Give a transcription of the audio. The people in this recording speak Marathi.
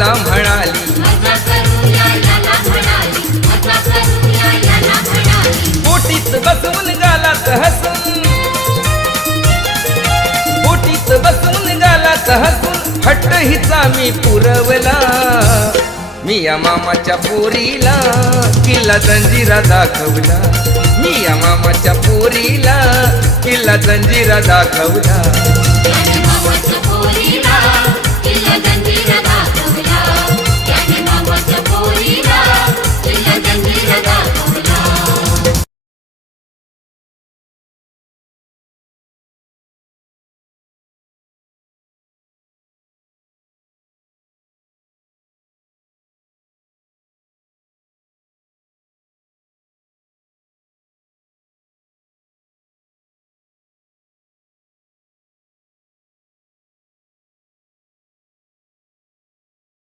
याला म्हणाली, बोटीत बसवून गालात हसून, बोटीत बसवून गालात हसून हट्ट हिचा मी पुरवला. मी या मामाच्या पोरीला किल्ला जंजिरा दाखवला, मी या मामाच्या पोरीला किल्ला जंजिरा दाखवला. मामाच्या पोरीला किल्ला जंजिरा